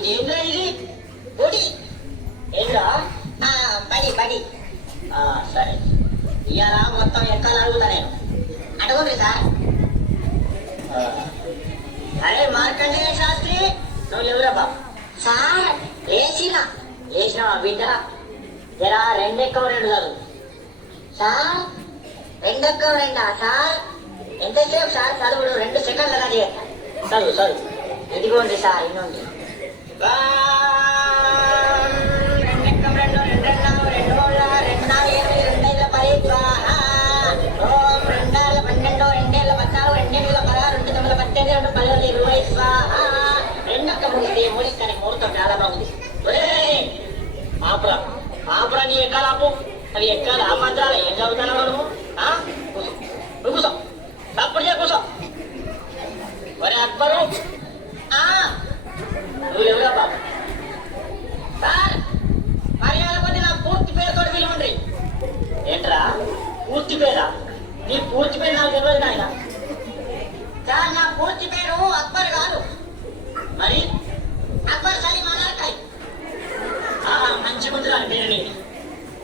ఇదేంద్రా ఇది పొడి ఏంద్రా బడి బడి సరే ఇవాళ మొత్తం ఎక్కాలి అడుగుతా నేను అడగండి సార్. అరే మార్కండేయ శాస్త్రి నువ్వు లేవురా బాబు. సార్ లేచినావా బిడ్డ? జరా రెండెక్కవ రెండు కాదు సార్, రెండెక్కవ రెండా సార్? ఎంతసేపు సార్ చదువుడు? 2 సెకండ్లు కదా చేస్తా. చదువు ఇదిగోండి సార్ ఇన్నుంది. రెండెక్కం రెండు రెండెన్నావు రెండు మూడు రెండు నాలుగు 8 రెండేళ్ళ 10 ఓం 2 12 రెండేళ్ళ 14 రెండేళ్ళ 16 2 9 18 2 10 20 స్వాహ. రెండొక్క మూడిస్తానికి ముహూర్తం చాలా బాగుంది. ఆపురా నీ ఎక్కాలాపు. అవి ఎక్కాలి ఆ మంత్రాలు ఏం చదువుతున్నావు నువ్వు? కూసో తప్పుడు చే కూసో. ఒరే అక్బరు నువ్వు ఎవరా బాబు? సార్ మర్యాద కొద్ది నా పూర్తి పేరుతో పిలవండి. ఏంట్రా పూర్తి పేరా? నీ పూర్తి పేరు నాకు తెలియదు నాయన. సార్ నా పూర్తి పేరు అక్బర్ కాదు. మరి అక్బర్ సలీం అనార్కాయ్. మంచిగా ఉంది దాని పేరు. నీ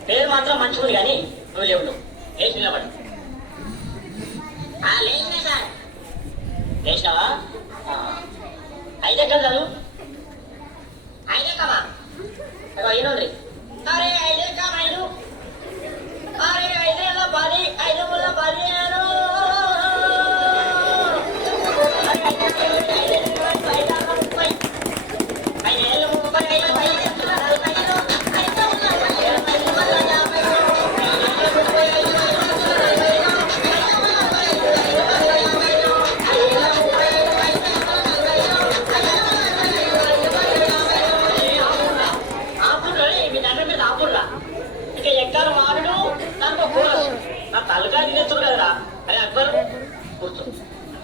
పేరు మాత్రం మంచిగా ఉంది కానీ నువ్వు లేవు. లేచి నిలబడి. లేచినా సార్. లేచినావా? 5 ఎక్కలు చదువు. 5 ఎక్కమా? అయినండి. అరే 5 ఎక్కం 5. అరే 5 ఏళ్ళ 10 5 ముళ్ళ 15. అరే అక్బర్ కూర్చో.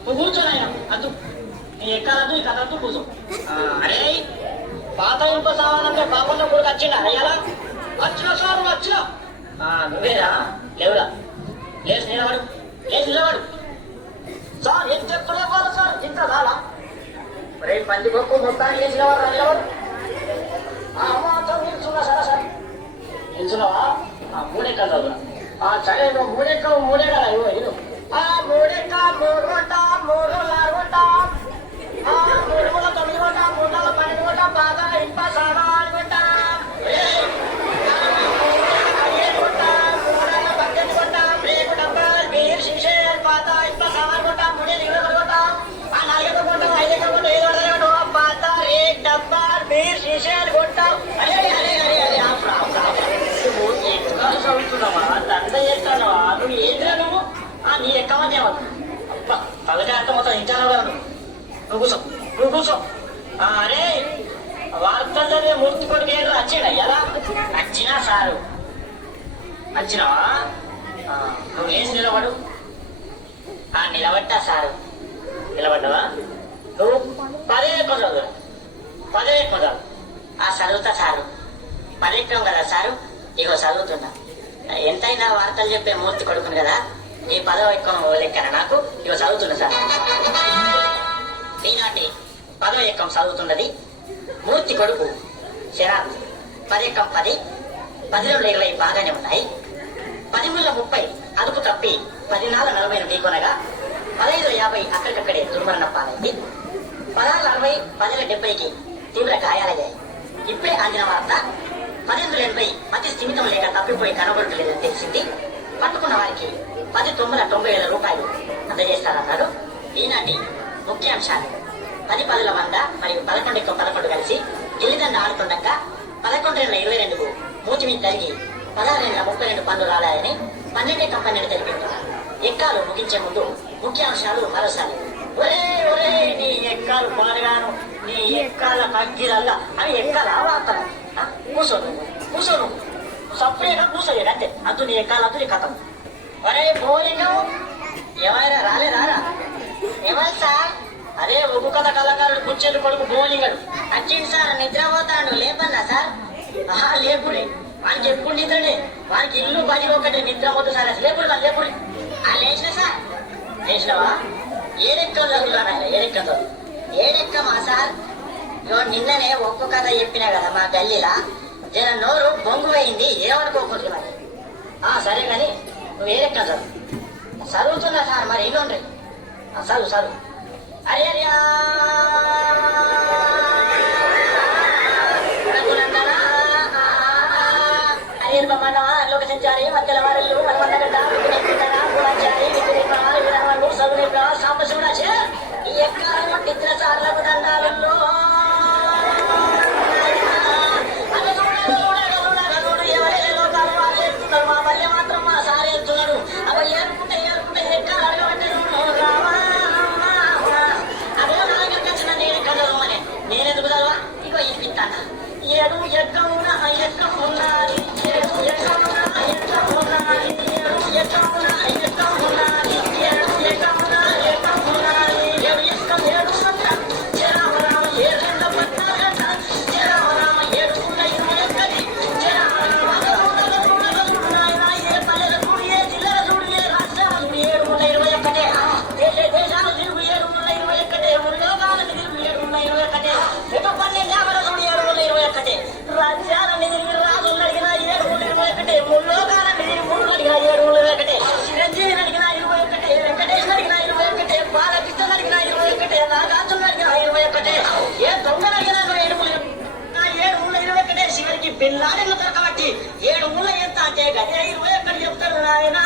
నువ్వు కూర్చోనాయన అద్దు. నీ ఎక్కాలద్దు ఈ కథద్దు కూర్చో. అరే పాత ఇంకో సామానంతో పాపంలో కూడా వచ్చిందా అయ్యాలా? వచ్చిన సార్ వచ్చిన. నువ్వేరా? లేవురా. లేచి నిలబడు. సార్ ఏం చెప్తున్నా సార్? ఇంత చాలా రేపు పంది గొప్ప మొత్తానికి వేసిన వారు నిలబడు. మాత్రం నిల్చున్నా సరే నిల్చున్నావా? 3 ఎక్కలు చదువురా. సరే నువ్వు 3 ఎక్కవు 3 కదా. ఇవ్వు 3 ఎక్క 3 కొంట 3 6 కొంట 3 మూల 9 కొంట 3 నాలుగు 12 కొంట బాగా ఇంప సాగా 6 కొంట 7 కొంట 3 18 కొంట బ్రేక్ డబ్బల్ బీర్ శిషే పాత ఇంప సాగా కొంట 3 20 కొంట 4 కొంట 5 కొంట 7 కొంట పాత రేక్ డబ్బల్ బీర్ శిషే కొంట. అరే చదువుతున్నావా? దండ చేస్తున్నావా? నువ్వు ఏంటిరా నువ్వు? నీ ఎక్కమని అవ్వదు. అబ్బా తలకాయ మొత్తం ఇంటాను కదా నువ్వు కూర్చో. అరే వార్తలు చదివే మూర్తి కొడుకు ఏదో వచ్చాడా? ఎలా వచ్చినా సారు? వచ్చినావా? నువ్వు వేసి నిలబడు. నిలబడ్డా సారు. నిలబడ్డావా? నువ్వు 10 ఎక్కువ చదువు. 10 ఎక్కువ చదువు. చదువుతా సారు. 10 ఎక్కం కదా సారు? ఇగో చదువుతున్నా. ఎంతైనా వార్తలు చెప్పే మూర్తి కొడుకును కదా. నీ 10వ ఎక్కం లెక్కన నాకు. ఇగో చదువుతున్నా సార్. ఈనాటి 10వ ఎక్కం చదువుతున్నది మూర్తి కొడుకు శరాత్. 10 ఎక్కం 10 10లో 20 బాగానే ఉన్నాయి. 10 ముళ్ళ 30 అదుపు తప్పి 14 40 ఢీకొనగా 15 50 అక్కడికక్కడే దుర్మరణం పాలైంది. 16 60 10 70కి తీవ్ర గాయాలయ్యాయి. ఇప్పుడే అందిన వార్త 10 80 మతి స్థిమితం లేక తప్పిపోయి కనబడలేదని తెలిసింది. పట్టుకున్న వారికి 10 90,000 రూపాయలు అందజేస్తారన్నారు. ఈనాటి ముఖ్యాంశాలు: 10 10ల 100 మరియు 11 ఎక్కువ 11 కలిసి గిల్లిదండ ఆడుతుండగా 11 22 మూతి మీద జరిగి 16 32 పనులు రాలాయని 12 కంపెనీలు తెలిపింది. ఎక్కాలు ముగించే ముందు ముఖ్యాంశాలు మరోసారి. ఒరే నీ ఎక్కాలు పాడగాను. నీ ఎక్కాల తగ్గిరల్లా అవి ఎక్కాల వార్తలు. కూర్చో నువ్వు సపరేట్గా కూర్చోలేదు అంతే. అద్దు నీ ఎక్కాలద్దు నీ కథం. ఒరే బోలింగం ఏమైనా రారా? ఎవరు సార్? అరే ఒగ్గు కథ కళాకారుడు కుచ్చేరు కొడుకు బోలింగడు వచ్చింది సార్. నిద్రపోతాడు. లేపన్నా సార్? లేపుడే. వానికి ఎప్పుడు నిద్రనే. వానికి ఇల్లు బడి ఒకటి నిద్రపోతు సార్. లేపుడు లేచిన సార్. లేచినవా? ఏడెక్కం చదువుతాను. ఏడెక్కం చదువు. ఏడెక్కమా సార్? నిన్ననే ఒక్క కథ చెప్పినా కదా మా గల్లీలా జన నోరు బొంగు అయింది ఏమనుకోకూడదు మరి. సరే కానీ నువ్వు ఏ లెక్క చదువుతున్నా సార్ మరి ఇల్లుండ్రి చదువు అరే లోక సంచారి మధ్యల వారలు మనమన్నగడ్డ సాంబశివరాజు ఈ ఎక్కడ ఇతర సార్లకు దండాలలో మా పల్లె మాత్రం మా సార్ వెళ్తున్నాడు. అవి ఏరుకుంటే ఎక్కడ అడగబట్టారు రావా అదో నాగచ్చిన నేను కదరు అని నేనెందుకు చదవా ఇగో ఇప్పిస్తాను. ఏడు ఎక్కమున ఎక్కమున్నది ఏడు ఎక్కమున ఎక్కమున్నది ఏడు ఎక్కమున ఎక్కమున్నది ఏడు ఎక్కమున ఎక్కమున్నది ఏడు ఎక్క ఏడు సంత జరామరామ ఏడు రెండు పట్టాలంట జరామరామ ఏడు ఎక్కడి ఏ పల్లెల చూడు ఏ జిల్లాల చూడు ఏ రాష్ట్రాలు 721 దేశాల తిరుగు 721 ముల్లోకాల తిరుగు 721 ఎటు పల్లె గ్రామాల చూడు 721 రాజ్యాలని తిరిగి రాజులు అడిగిన 721 ముల్లోకాల తిరిగి ముళ్ళు అడిగిన 721 చిరంజీవి అడిగిన 21 వెంకటేష్ అడిగిన 21 బాలకృష్ణ అడిగిన 21 నాగార్జున అడిగిన 21 ఏ దొంగలు అడిగిన 721 చివరికి పిల్లాడిని దొరకబట్టి 7 ఎంత అంటే గదే 21 చెప్తారు నాయన.